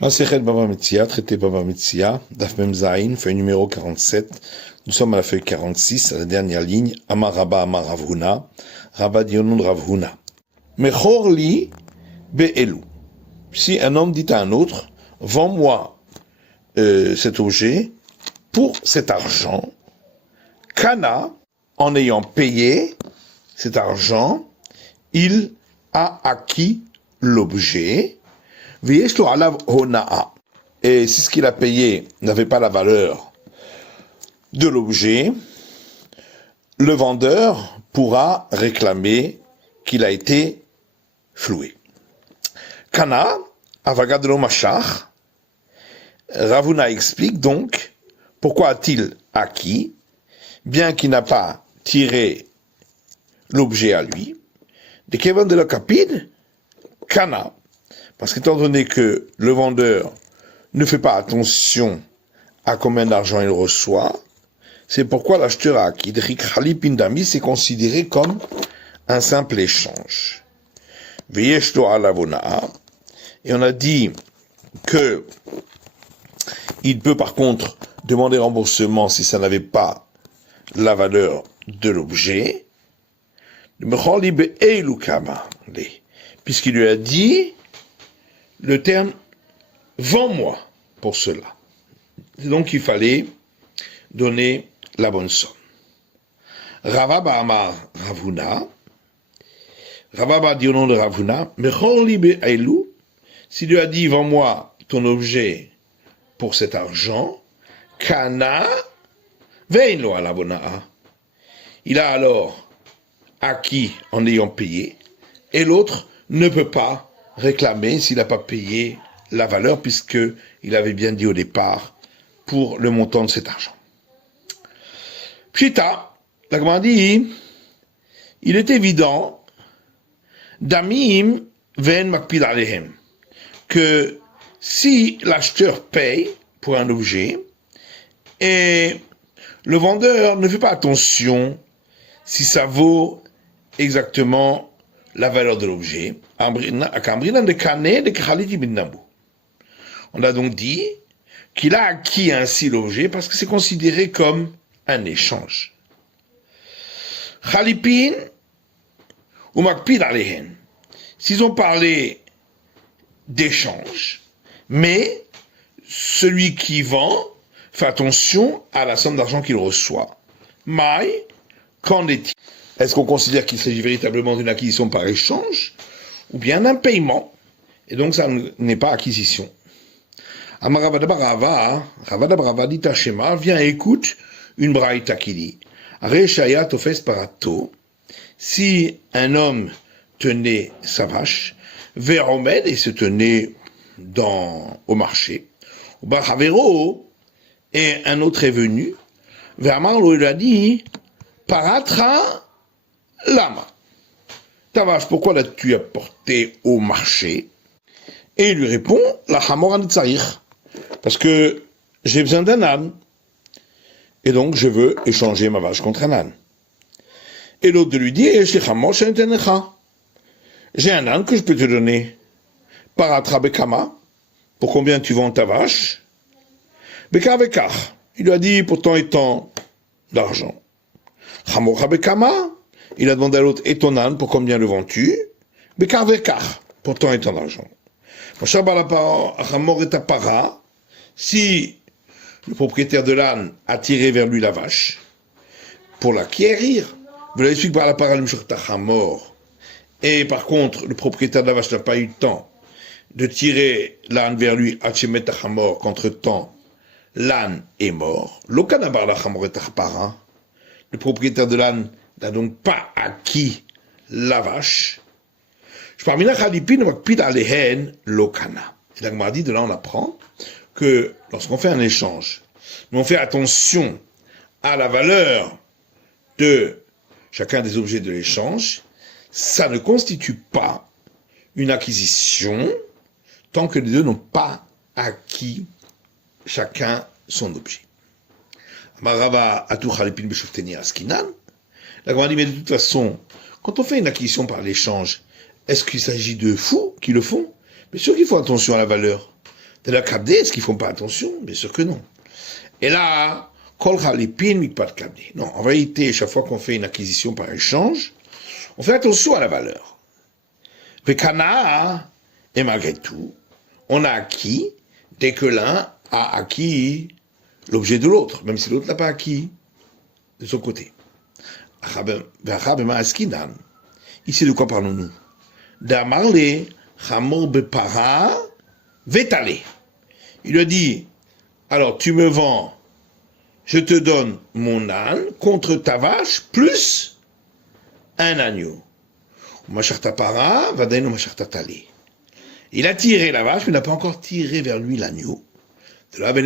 Masechet Bava Metzia, traité Bava Metzia, Daf Mem Zayin, feuille numéro 47. Nous sommes à la feuille 46, à la dernière ligne. Amar Rabba Amar Rav Huna, Rabba Dionon Rav Huna. Mechor li be'elu. Si un homme dit à un autre, vends-moi cet objet pour cet argent, Kana, en ayant payé cet argent, il a acquis l'objet. Et si ce qu'il a payé n'avait pas la valeur de l'objet, le vendeur pourra réclamer qu'il a été floué. Kana, avagadlo machach, Rav Huna explique donc pourquoi a-t-il acquis, bien qu'il n'a pas tiré l'objet à lui. De Kevin de la Capide, Kana, parce qu'étant donné que le vendeur ne fait pas attention à combien d'argent il reçoit, c'est pourquoi l'acheteur a acquis. Pindami, c'est considéré comme un simple échange. Et on a dit que il peut par contre demander remboursement si ça n'avait pas la valeur de l'objet. Puisqu'il lui a dit le terme « vends-moi » pour cela. Donc il fallait donner la bonne somme. Rava Amar Rav Huna, Rava dit au nom de Rav Huna, Mechor li be'elu, s'il lui a dit « vends-moi ton objet pour cet argent » Kana vein lo ala bona'a. Il a alors acquis en ayant payé, et l'autre ne peut pas réclamer s'il n'a pas payé la valeur, puisqu'il avait bien dit au départ pour le montant de cet argent. Pshita, la Gemara dit, il est évident, damim ven makpid alehem, que si l'acheteur paye pour un objet, et le vendeur ne fait pas attention si ça vaut exactement la valeur de l'objet. On a donc dit qu'il a acquis ainsi l'objet parce que c'est considéré comme un échange. Khalipin ou makpid alehen. S'ils ont parlé d'échange, mais celui qui vend fait attention à la somme d'argent qu'il reçoit. Maï, qu'en est-il? Est-ce qu'on considère qu'il s'agit véritablement d'une acquisition par échange ou bien d'un paiement? Et donc ça n'est pas acquisition. Ravadabrava dit à Shema, viens écoute une braïta qui dit, Reshaya tofes parato, si un homme tenait sa vache, veromed et se tenait au marché, et un autre est venu, Vermarlo il a dit, paratra lama. Ta vache, pourquoi l'as-tu apportée au marché? Et il lui répond, la hamor tzarich, parce que j'ai besoin d'un âne. Et donc je veux échanger ma vache contre un âne. Et l'autre lui dit, j'ai un âne que je peux te donner. Paratra bekama, pour combien tu vends ta vache? Bekar bekar. Il lui a dit, pour tant et tant d'argent. Hamor bekama. Il a demandé à l'autre, et ton âne, pour combien le vends-tu? Bekar bekar, pour tant et tant d'argent. Si le propriétaire de l'âne a tiré vers lui la vache pour l'acquérir, vous l'avez su par la parole mort. Et par contre, le propriétaire de la vache n'a pas eu le temps de tirer l'âne vers lui, mort, qu'entre-temps, l'âne est mort. Le propriétaire de l'âne n'a donc pas acquis la vache. Et la Gemara dit, de là on apprend que lorsqu'on fait un échange, mais on fait attention à la valeur de chacun des objets de l'échange, ça ne constitue pas une acquisition tant que les deux n'ont pas acquis chacun son objet. La Gemara dit, mais de toute façon, quand on fait une acquisition par l'échange, est-ce qu'il s'agit de fous qui le font? Mais sûr qu'il faut attention à la valeur. de la kabdé, est-ce qu'ils font pas attention? Bien sûr que non. Et là, kol chalipin mikpat kabdé. Non, en réalité, chaque fois qu'on fait une acquisition par échange, on fait attention à la valeur. Vekana, et malgré tout, on a acquis dès que l'un a acquis l'objet de l'autre, même si l'autre n'a pas acquis de son côté. Ici, de quoi parlons-nous? D'amarle, chamor bepara, vétalé. Il lui a dit, alors tu me vends, je te donne mon âne contre ta vache plus un agneau. Machartapara, vadaino machartatale. Il a tiré la vache, mais n'a pas encore tiré vers lui l'agneau. De là, il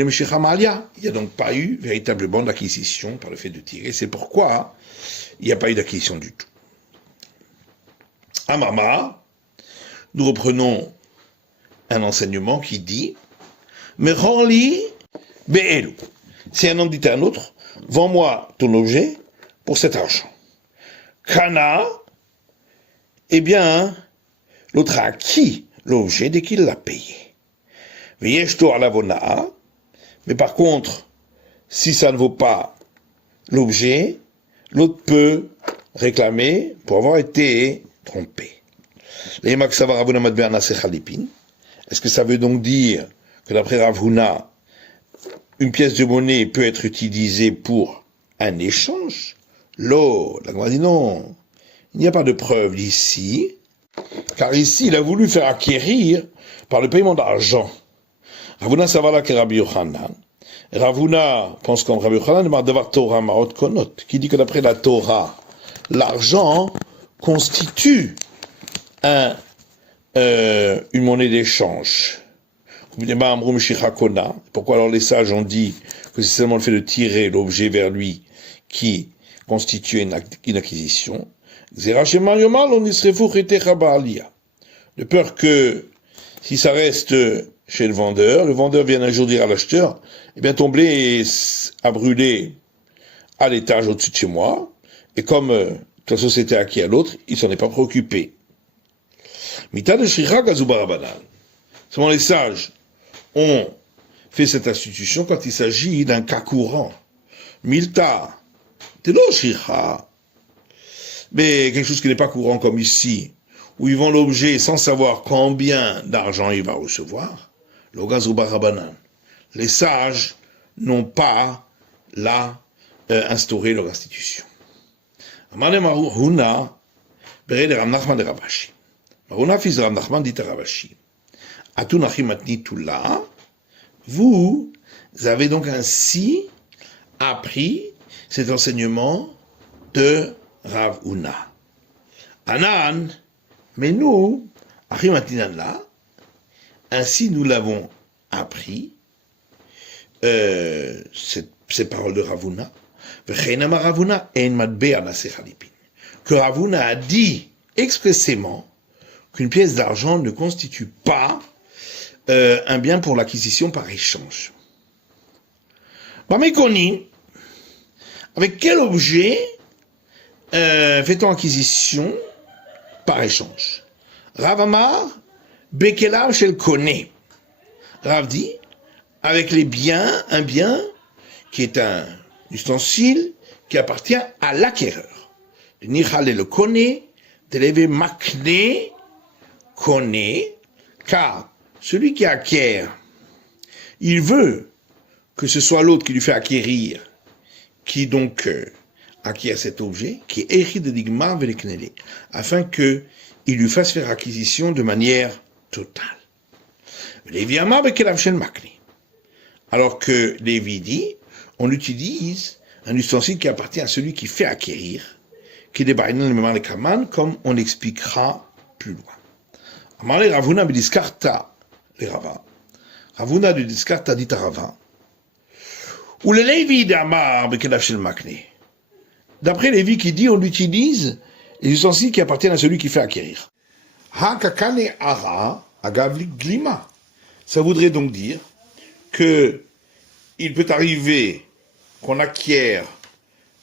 n'y a donc pas eu véritablement d'acquisition par le fait de tirer. C'est pourquoi il n'y a pas eu d'acquisition du tout. Amama, nous reprenons un enseignement qui dit Merorli be'elu. Si un homme dit à un autre, vends-moi ton objet pour cet argent. Kana, eh bien, l'autre a acquis l'objet dès qu'il l'a payé. Veyeshto alavona, mais par contre, si ça ne vaut pas l'objet, l'autre peut réclamer pour avoir été trompé. Est-ce que ça veut donc dire que d'après Ravuna, une pièce de monnaie peut être utilisée pour un échange? La Gemara dit non. Il n'y a pas de preuve ici, car ici il a voulu faire acquérir par le paiement d'argent. Ravuna savala que Rabbi Yochanan. Ravuna pense comme Rabbi Yochanan, Mardavar Torah Marot Konot, qui dit que d'après la Torah, l'argent constitue une monnaie d'échange. Pourquoi alors les sages ont dit que c'est seulement le fait de tirer l'objet vers lui qui constitue une acquisition? De peur que si ça reste chez le vendeur vient un jour dire à l'acheteur, eh bien ton blé a brûlé à l'étage au-dessus de chez moi, et comme la société a acquis à l'autre, il s'en est pas préoccupé. Seulement les sages ont fait cette institution quand il s'agit d'un cas courant. Milta, mais quelque chose qui n'est pas courant comme ici, où ils vendent l'objet sans savoir combien d'argent il va recevoir, les sages n'ont pas là instauré leur institution. Maruna, fils de Rav Nachman, dit à Ravashi, vous avez donc ainsi appris cet enseignement de Rav Huna. Anan, mais nous, ainsi nous l'avons appris, ces paroles de Rav Huna, que Rav Huna a dit expressément qu'une pièce d'argent ne constitue pas un bien pour l'acquisition par échange. Bamekoni, avec quel objet fait-on acquisition par échange? Rav Amar, Bekelav shel Kone. Rav dit, avec les biens, un bien qui est un ustensile qui appartient à l'acquéreur. Nichal le Kone, Televe Makne Kone, car celui qui acquiert, il veut que ce soit l'autre qui lui fait acquérir, qui donc acquiert cet objet, qui est écrit de Digmar Veleknele, afin que il lui fasse faire acquisition de manière totale. Alors que Lévi dit, on utilise un ustensile qui appartient à celui qui fait acquérir, qui est comme on l'expliquera plus loin. Amarle Ravuna bediskarta le Rava. Ravuna de diskarta dit à Rava. Ou le Lévi d'Amar bekelav shel makne. D'après Lévi qui dit, on utilise les ustensiles qui appartiennent à celui qui fait acquérir. Ha kakane ara agavli glima. Ça voudrait donc dire que il peut arriver qu'on acquiert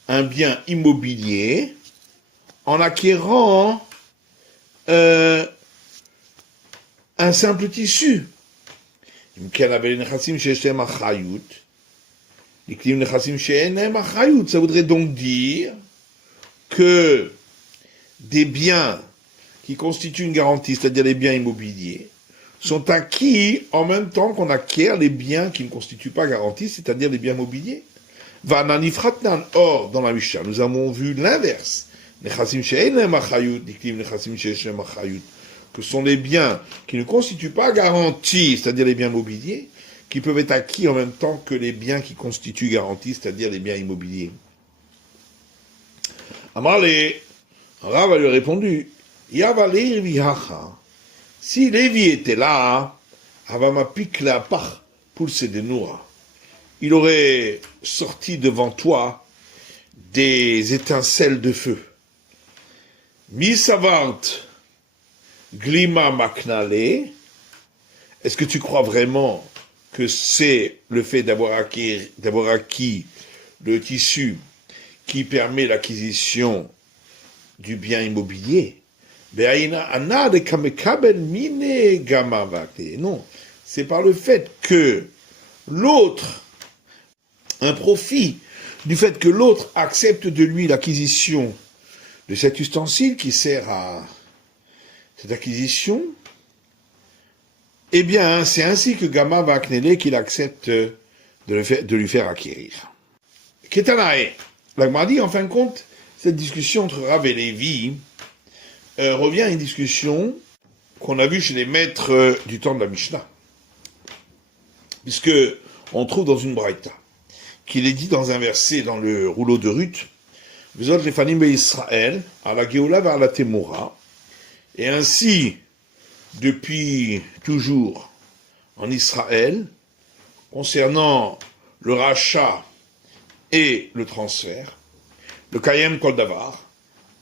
un bien immobilier en acquérant un simple tissu. Ça voudrait donc dire que des biens qui constituent une garantie, c'est-à-dire les biens immobiliers, sont acquis en même temps qu'on acquiert les biens qui ne constituent pas garantie, c'est-à-dire les biens mobiliers. Or, dans la Mishnah, nous avons vu l'inverse. Que sont les biens qui ne constituent pas garantie, c'est-à-dire les biens mobiliers, qui peuvent être acquis en même temps que les biens qui constituent garantie, c'est-à-dire les biens immobiliers. Amarle, Rav lui a répondu, Yavale vihacha. Si Lévi était là, Avamapik la pach pulse de Noura, il aurait sorti devant toi des étincelles de feu. Misavart glima maknale. Est-ce que tu crois vraiment que c'est le fait d'avoir acquis le tissu qui permet l'acquisition du bien immobilier? Non, c'est par le fait que l'autre, un profit du fait que l'autre accepte de lui l'acquisition de cet ustensile qui sert à cette acquisition, eh bien, c'est ainsi que Gamma va acnéler qu'il accepte de lui faire acquérir. Ketanae, l'Agma dit, en fin de compte, cette discussion entre Rav et Lévi revient à une discussion qu'on a vue chez les maîtres du temps de la Mishnah. Puisque on trouve dans une braïta qu'il est dit dans un verset dans le rouleau de Ruth, vous autres les fanim Israël, à la Géoula vers la Temora, et ainsi, depuis toujours en Israël, concernant le rachat et le transfert, le Kayem Kol Davar,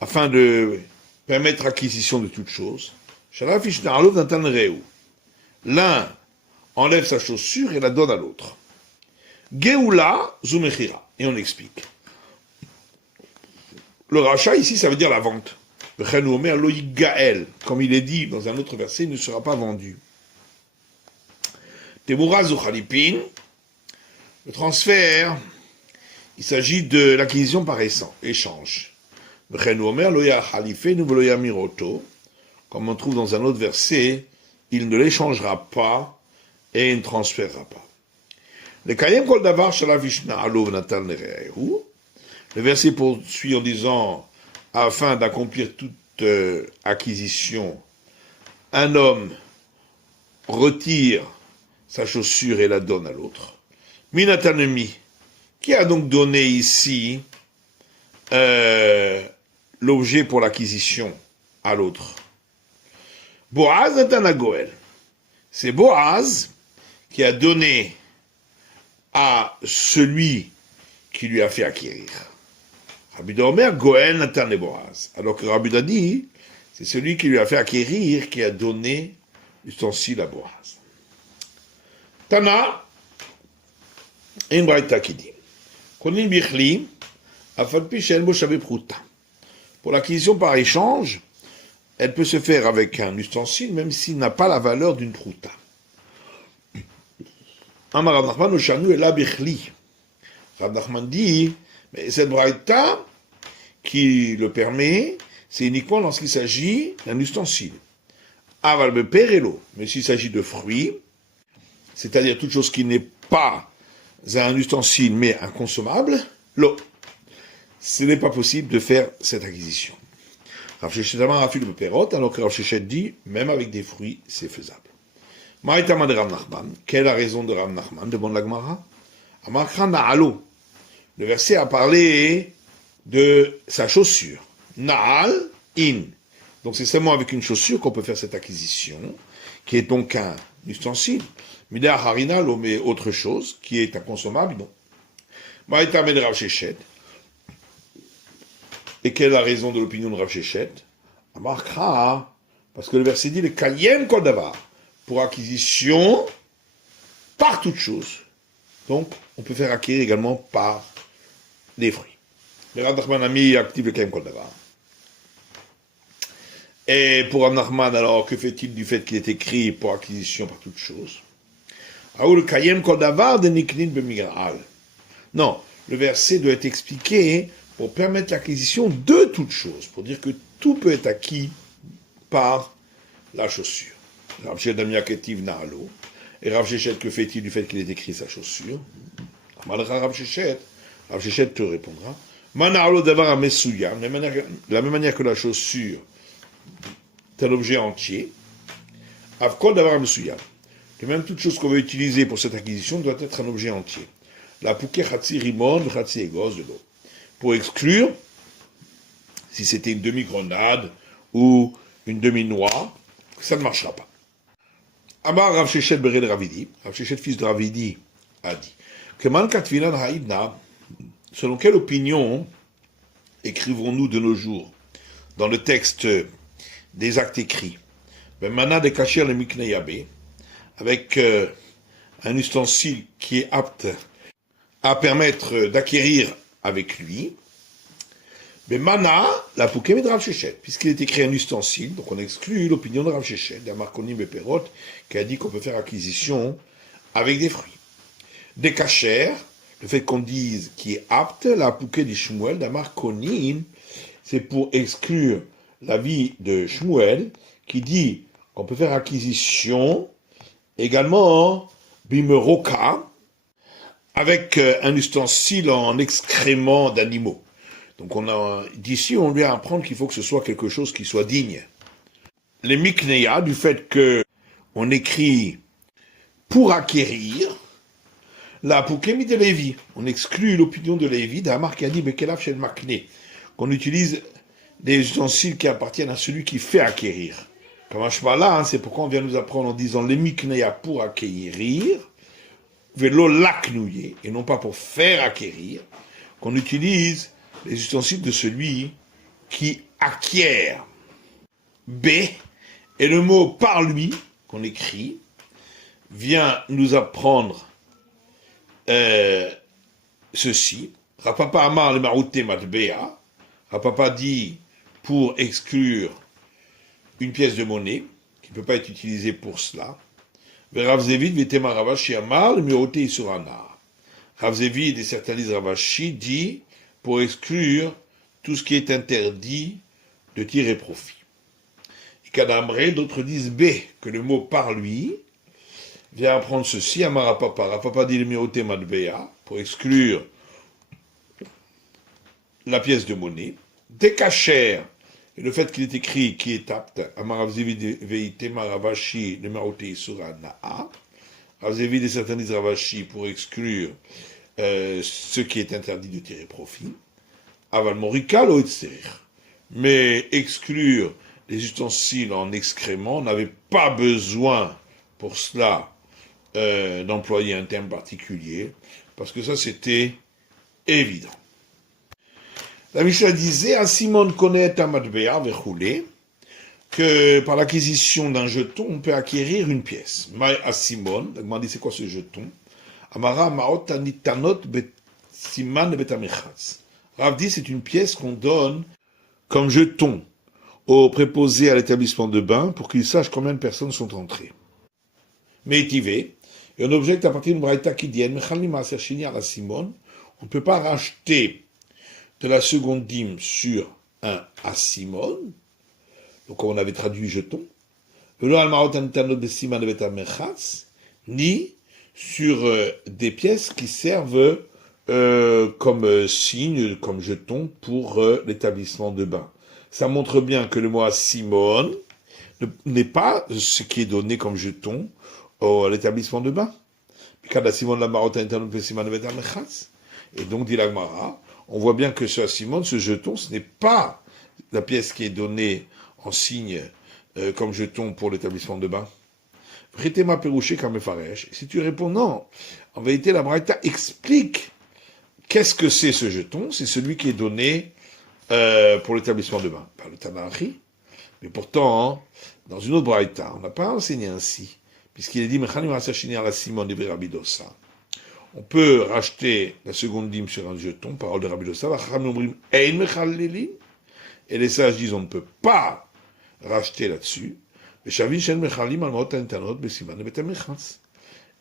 afin de permettre l'acquisition de toutes choses, l'un enlève sa chaussure et la donne à l'autre. Geoula Zumechira. Et on explique. Le rachat ici, ça veut dire la vente. Comme il est dit dans un autre verset, il ne sera pas vendu. Temura Zuchalipin, le transfert, il s'agit de l'acquisition par échange. Comme on trouve dans un autre verset, il ne l'échangera pas et il ne transférera pas. Le verset poursuit en disant, afin d'accomplir toute acquisition, un homme retire sa chaussure et la donne à l'autre. Minatanemi, qui a donc donné ici l'objet pour l'acquisition à l'autre? Boaz Natana Goel. C'est Boaz qui a donné à celui qui lui a fait acquérir. Rabbi Omer, Goel Natan et Boaz. Alors que Rabbi a dit, c'est celui qui lui a fait acquérir qui a donné l'ustensile à Boaz. Tana, une braïta qui dit, Konin Bichli, Afalpi Shen Bo Shabe Pruta. Pour l'acquisition par échange, elle peut se faire avec un ustensile, même s'il n'a pas la valeur d'une pruta. Amar Rav Nachman Oshanu Ela Bichli. Rav Nachman dit, mais cette braïta qui le permet, c'est uniquement lorsqu'il s'agit d'un ustensile. Aval beperelo, mais s'il s'agit de fruits, c'est-à-dire toute chose qui n'est pas un ustensile mais un consommable, l'eau. Ce n'est pas possible de faire cette acquisition. Rav Shechet Amar Afil beperot, alors que Rav Shechet dit, même avec des fruits, c'est faisable. Ma'itama de Rav Nachman, quelle est la raison de Rav Nachman, demande la Gemara? Amar Khan Na'alo. Le verset a parlé de sa chaussure. Na'al in. Donc c'est seulement avec une chaussure qu'on peut faire cette acquisition, qui est donc un ustensile. Mida harina, mais autre chose, qui est inconsommable, non. Ma'itame de Rav Shechet. Et quelle est la raison de l'opinion de Rav Shechet? Amar Kha, parce que le verset dit le kayem kol davar, pour acquisition par toute chose. Donc, on peut faire acquérir également par les fruits. Le Rav Nachman a mis actif le kayem kol davar. Et pour Rav Nachman, alors, que fait-il du fait qu'il est écrit pour acquisition par toute chose? Aoul kayem kol davar de niknin b'migral. Non, le verset doit être expliqué pour permettre l'acquisition de toute chose, pour dire que tout peut être acquis par la chaussure. Rav Shechet Damia Ketiv Nahalo. Et Rav Shechet, que fait-il du fait qu'il ait écrit sa chaussure? Malra Rav Shechet te répondra. Manahalo davar amesuya, de la même manière que la chaussure est un objet entier. Avkol davar amesuya. De même, toute chose qu'on veut utiliser pour cette acquisition doit être un objet entier. La pouké chatsi rimon, chatsi egos de l'eau. Pour exclure, si c'était une demi-grenade ou une demi-noix, ça ne marchera pas. Amar Rav Shechet Bered Ravidi, Rav Shechet fils de Ravidi, a dit que Man Katvinan Haïdna, selon quelle opinion écrivons-nous de nos jours dans le texte des actes écrits, ben Mana de Kacher le Mikneyabe, avec un ustensile qui est apte à permettre d'acquérir avec lui, mais Mana, la poukem de Rav Shechet, puisqu'il est écrit un ustensile, donc on exclut l'opinion de Rav Shechet, d'Amarkonim et Perot, qui a dit qu'on peut faire acquisition avec des fruits. Des cachers, le fait qu'on dise qui est apte, la pouké de Shmuel, d'Amarkonim, c'est pour exclure l'avis de Shmuel, qui dit qu'on peut faire acquisition également bimeroka, avec un ustensile en excrément d'animaux. Donc d'ici, on vient apprendre qu'il faut que ce soit quelque chose qui soit digne. Les mikneya, du fait que on écrit pour acquérir, la poukemi de Lévi, on exclut l'opinion de Lévi, d'Amar qui a dit Bekelaf shel makne, qu'on utilise des ustensiles qui appartiennent à celui qui fait acquérir. Comme un cheval là, c'est pourquoi on vient nous apprendre en disant les mikneya pour acquérir, velo laknouye, et non pas pour faire acquérir, qu'on utilise les ustensiles de celui qui acquiert. B, et le mot par lui, qu'on écrit, vient nous apprendre ceci. Rapapa Amar le Marouté Matbea. Rapapa dit pour exclure une pièce de monnaie, qui ne peut pas être utilisée pour cela. Rav Zevid Vetema Ravashi Amar le Marouté Isurana. Rav Zevid et certains lisent Ravashi dit pour exclure tout ce qui est interdit de tirer profit. Et Kadamre, d'autres disent B, que le mot par lui vient apprendre ceci, Amarapapa. Rapapa dit le miroté madbea, pour exclure la pièce de monnaie. Décacher, et le fait qu'il est écrit qui est apte, Amaravzevi veite maravashi le miroté suranaa. Ravzevi et certains disent Ravashi pour exclure ce qui est interdit de tirer profit, aval morikal ou mais exclure les ustensiles en excrément, on n'avait pas besoin pour cela d'employer un terme particulier, parce que ça c'était évident. La Mishnah disait à Simon connaît un matbea vechoulé, que par l'acquisition d'un jeton, on peut acquérir une pièce. Mais à Simon, on dit c'est quoi ce jeton? Amara Maot Anitanot Siman Betamechatz. Rav dit c'est une pièce qu'on donne comme jeton aux préposés à l'établissement de bain pour qu'ils sachent combien de personnes sont entrées. Mais étivé, et on objecte à partir d'une braïta qui dit Mechalima Serchini à la Simon, on ne peut pas racheter de la seconde dîme sur un asimon, donc comme on avait traduit jeton, ni sur des pièces qui servent comme signe, comme jeton pour l'établissement de bain. Ça montre bien que le mot asimon n'est pas ce qui est donné comme jeton à l'établissement de bain. Et donc, dit l'Agmara, on voit bien que ce asimon, ce jeton, ce n'est pas la pièce qui est donnée en signe comme jeton pour l'établissement de bain. Si tu réponds non, en vérité, la Braïta explique qu'est-ce que c'est ce jeton. C'est celui qui est donné pour l'établissement de bain, par le Tanachi. Mais pourtant, dans une autre Braïta, on n'a pas enseigné ainsi, puisqu'il est dit on peut racheter la seconde dîme sur un jeton, parole de Rabbi Dossa, et les sages disent on ne peut pas racheter là-dessus.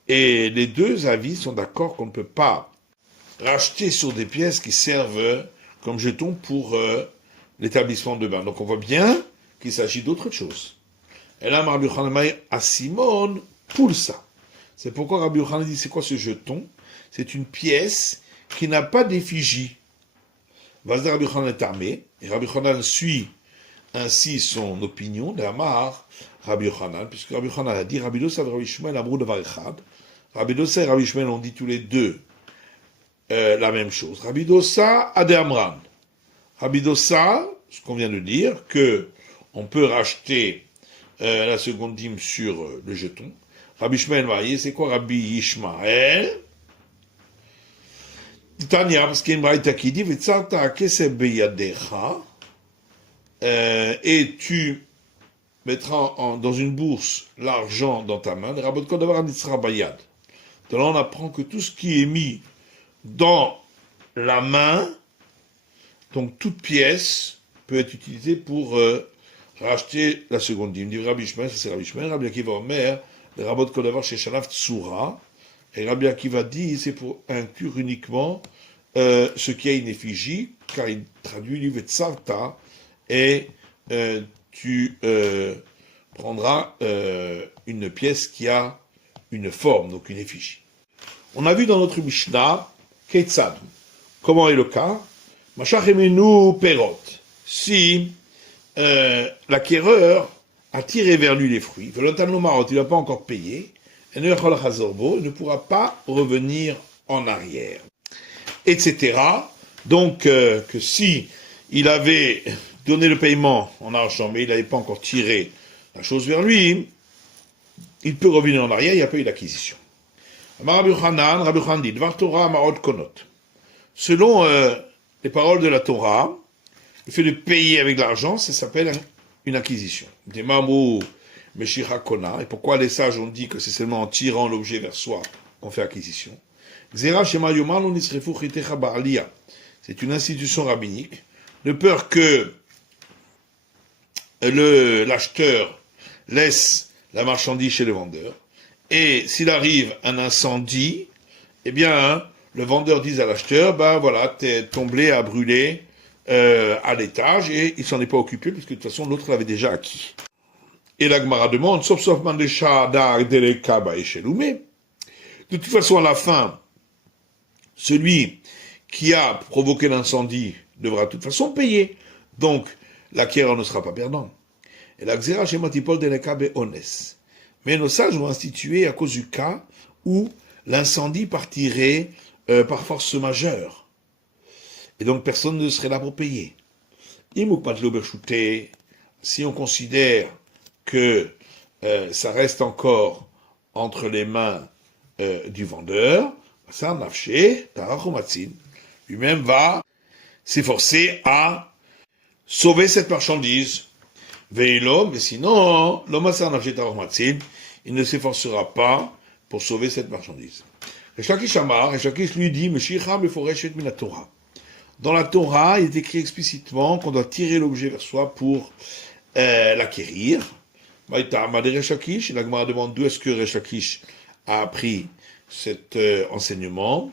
Et les deux avis sont d'accord qu'on ne peut pas racheter sur des pièces qui servent comme jetons pour l'établissement de bain. Donc on voit bien qu'il s'agit d'autre chose. Et là, Rabbi Yochanan à Simone pour ça. C'est pourquoi Rabbi Yochanan dit c'est quoi ce jeton? C'est une pièce qui n'a pas d'effigie. Vas-y, Rabbi Yochanan est armé, et Rabbi Yochanan suit ainsi son opinion d'Amar Rabbi Yochanan, puisque Rabbi Yochanan a dit Rabbi Dosa et Rabbi Shmuel Amrou Davar Echad. Rabbi Dosa et Rabbi Shmuel ont dit tous les deux la même chose. Rabbi Dosa Ade Amran. Rabbi Dosa, ce qu'on vient de dire, que on peut racheter la seconde dîme sur le jeton. Rabbi Shmuel, voyez, c'est quoi Rabbi Ishmael? Tania, parce qu'il y a une braïta qui dit V'tzarta kesef beyadecha, et tu mettras dans une bourse l'argent dans ta main. Rabot kodavar anitzra bayad. De là, on apprend que tout ce qui est mis dans la main, donc toute pièce, peut être utilisée pour racheter la seconde dîme. Dit Rabbi Shmuel, ça c'est Rabbi Shmuel, Rabbi Akiva Omer, le Rabot kodavar chez Shalav Tsura. Et Rabbi Akiva dit, c'est pour inclure uniquement ce qui a une effigie, car il traduit du Vetsarta, et tu prendras une pièce qui a une forme, donc une effigie. On a vu dans notre Mishnah, Ketzad, comment est le cas? Machachemenu Perot. Si l'acquéreur a tiré vers lui les fruits, Velotan Marot, il n'a pas encore payé, il ne pourra pas revenir en arrière, etc. Donc, que si il avait donné le paiement en argent, mais il n'avait pas encore tiré la chose vers lui, il peut revenir en arrière, il n'y a pas eu d'acquisition. Rabbi Yochanan dit, Dvar Torah Marot Konot. Selon les paroles de la Torah, le fait de payer avec l'argent, ça s'appelle une acquisition. Des mamou Meshira Kona. Et pourquoi les sages ont dit que c'est seulement en tirant l'objet vers soi qu'on fait acquisition? C'est une institution rabbinique, de peur que l'acheteur laisse la marchandise chez le vendeur, et s'il arrive un incendie, eh bien, le vendeur dit à l'acheteur, ben voilà, ton blé a brûlé à l'étage, et il s'en est pas occupé, puisque de toute façon, l'autre l'avait déjà acquis. Et la Gemara demande, sauf Mandesha Dar Deleka Baeshelume. De toute façon, à la fin, celui qui a provoqué l'incendie devra de toute façon payer. Donc, l'acquéreur ne sera pas perdant. Et la Xera Shematipol Deleka Beones. Mais nos sages ont institué à cause du cas où l'incendie partirait par force majeure. Et donc, personne ne serait là pour payer. Si on considère que ça reste encore entre les mains du vendeur, ça nafché, tarachomatzin, lui-même va s'efforcer à sauver cette marchandise. Veilo, mais sinon, l'homasar nafché tarachomatzin, il ne s'efforcera pas pour sauver cette marchandise. Reshakish Amar, Reshakish lui dit, Meshicha meforeshet min Torah. Dans la Torah, il est écrit explicitement qu'on doit tirer l'objet vers soi pour l'acquérir. La Gemara demande d'où est-ce que Reshakish a appris cet enseignement.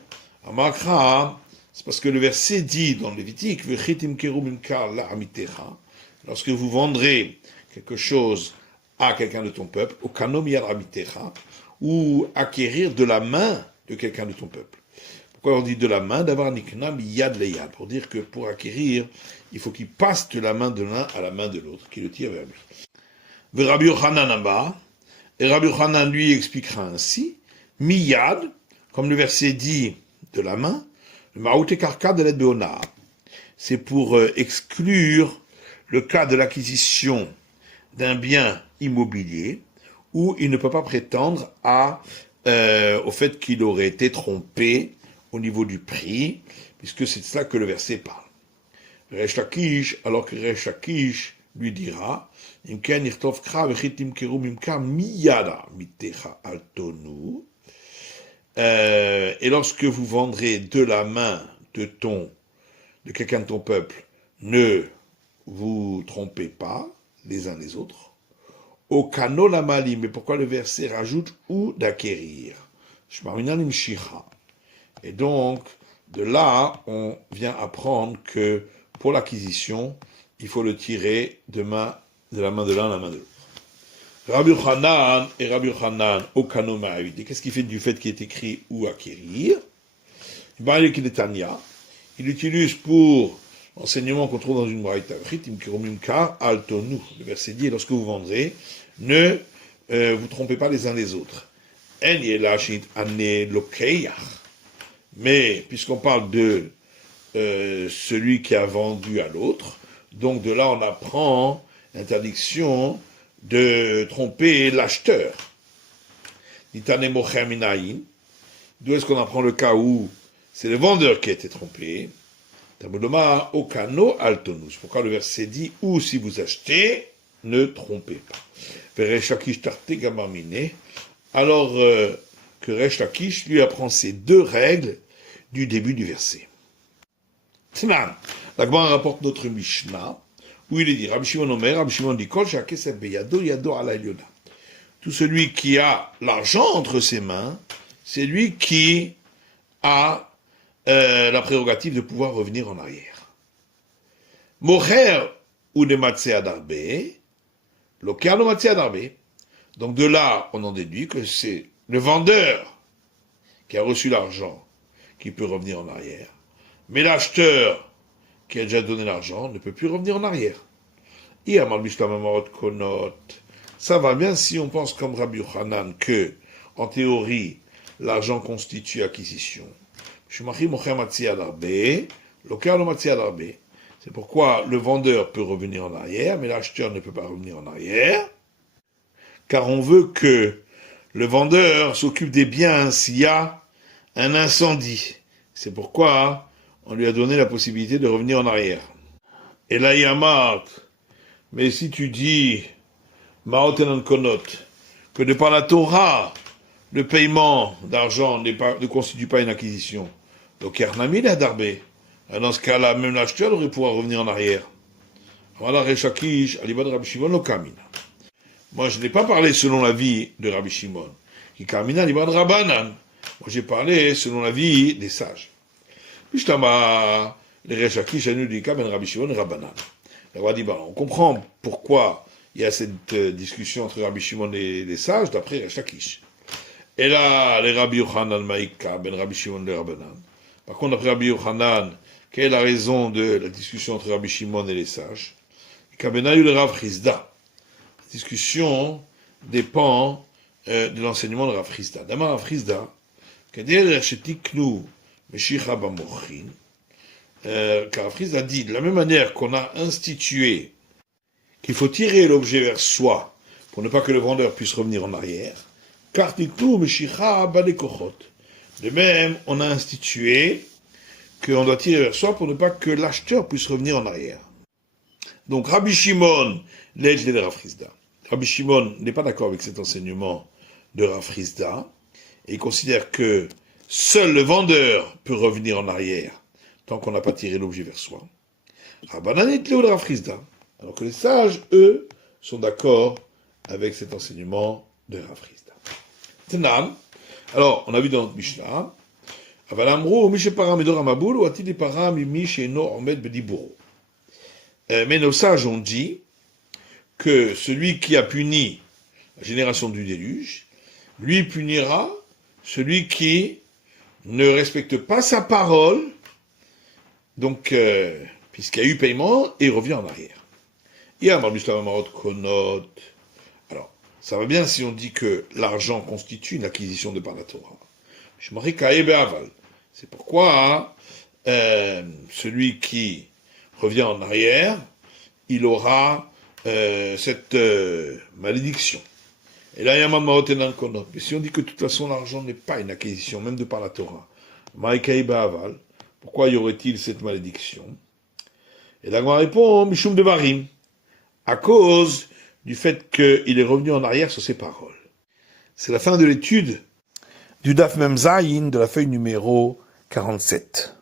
C'est parce que le verset dit dans le Lévitique, lorsque vous vendrez quelque chose à quelqu'un de ton peuple, au kanom yad amitecha, ou acquérir de la main de quelqu'un de ton peuple. Pourquoi on dit de la main? D'avoir niknam yad le yad, pour dire que pour acquérir, il faut qu'il passe de la main de l'un à la main de l'autre, qu'il le tire vers lui. Rabbi Yochanan Abba, et Rabbi Yochanan lui expliquera ainsi, miyad, comme le verset dit de la main, le ma'oute karka de l'aide beona. C'est pour exclure le cas de l'acquisition d'un bien immobilier où il ne peut pas prétendre au fait qu'il aurait été trompé au niveau du prix, puisque c'est de cela que le verset parle. Resh Lakish, alors que Resh Lakish lui dira, et lorsque vous vendrez de la main de quelqu'un de ton peuple, ne vous trompez pas les uns les autres. Au kano la mali, mais pourquoi le verset rajoute ou d'acquérir? Shmarminan imshicha. Et donc, de là, on vient apprendre que pour l'acquisition, il faut le tirer de la main de l'un à la main de l'autre. Rabbi Yochanan et Rabbi Yochanan, Okano Ma'avid. Et qu'est-ce qu'il fait du fait qu'il est écrit ou acquérir? Il utilise pour l'enseignement qu'on trouve dans une braïta. Le verset dit, lorsque vous vendrez, ne vous trompez pas les uns les autres. Mais, puisqu'on parle de celui qui a vendu à l'autre, donc de là on apprend l'interdiction de tromper l'acheteur. D'où est-ce qu'on apprend le cas où c'est le vendeur qui a été trompé? Pourquoi le verset dit, ou si vous achetez, ne trompez pas. Alors que Resh Lakish lui apprend ces deux règles du début du verset. La Gemara rapporte notre Mishnah, où il est dit, Rabbi Shimon Omer, Rabbi Shimon dit, Kol she'akesef beyado yado ala elyona. Tout celui qui a l'argent entre ses mains, c'est lui qui a la prérogative de pouvoir revenir en arrière. Mocher ou de matzeh adarbe, loker lo matzeh adarbe. Donc de là, on en déduit que c'est le vendeur qui a reçu l'argent qui peut revenir en arrière. Mais l'acheteur qui a déjà donné l'argent ne peut plus revenir en arrière. Ça va bien si on pense comme Rabbi Yochanan que, en théorie, l'argent constitue acquisition. C'est pourquoi le vendeur peut revenir en arrière, mais l'acheteur ne peut pas revenir en arrière, car on veut que le vendeur s'occupe des biens s'il y a un incendie. C'est pourquoi on lui a donné la possibilité de revenir en arrière. Et là, il y a Marthe. Mais si tu dis, Maotenan Konot, que de par la Torah, le paiement d'argent ne constitue pas une acquisition, donc Yarnami l'a darbé. Dans ce cas-là, même l'acheteur aurait pouvoir revenir en arrière. Voilà, Rechakish, Alibad Rabbi Shimon, lo Kamina. Moi, je n'ai pas parlé selon l'avis de Rabbi Shimon. Qui Kamina, Alibad Rabbanan. Moi, j'ai parlé selon l'avis des sages. Pishtama, les Rechakish, Anudika, Ben Rabbi Shimon, Rabbanan. On comprend pourquoi il y a cette discussion entre Rabbi Shimon et les sages, d'après Resh Lakish. Et là, les Rabbi Yochanan Maïka, ben Rabbi Shimon et Rabbanan. Par contre, d'après Rabbi Yochanan, quelle est la raison de la discussion entre Rabbi Shimon et les sages? Kabenayu le Rav Chizda. La discussion dépend de l'enseignement de Rav Chizda. D'abord, Rav Chizda, Kader Shetiknu Meshicha Bamochin, car Rav Chizda dit, de la même manière qu'on a institué qu'il faut tirer l'objet vers soi pour ne pas que le vendeur puisse revenir en arrière, de même, on a institué qu'on doit tirer vers soi pour ne pas que l'acheteur puisse revenir en arrière. Donc Rabbi Shimon, l'aide de Rav Chizda. Rabbi Shimon n'est pas d'accord avec cet enseignement de Rav Chizda, et il considère que seul le vendeur peut revenir en arrière tant qu'on n'a pas tiré l'objet vers soi. Rabbanan est de Rav Chizda. Alors que les sages, eux, sont d'accord avec cet enseignement de Rav Chizda. Tenam. Alors, on a vu dans notre Mishnah, mais nos sages ont dit que celui qui a puni la génération du déluge, lui punira celui qui ne respecte pas sa parole, donc, puisqu'il y a eu paiement, et revient en arrière. Alors, ça va bien si on dit que l'argent constitue une acquisition de par la Torah. C'est pourquoi celui qui revient en arrière, il aura cette malédiction. Et là, il y a mais si on dit que de toute façon l'argent n'est pas une acquisition, même de par la Torah, pourquoi y aurait-il cette malédiction? Et là, on répond, Mishum Devarim, à cause du fait qu'il est revenu en arrière sur ses paroles. C'est la fin de l'étude du Daf Mem Zayin de la feuille numéro 47.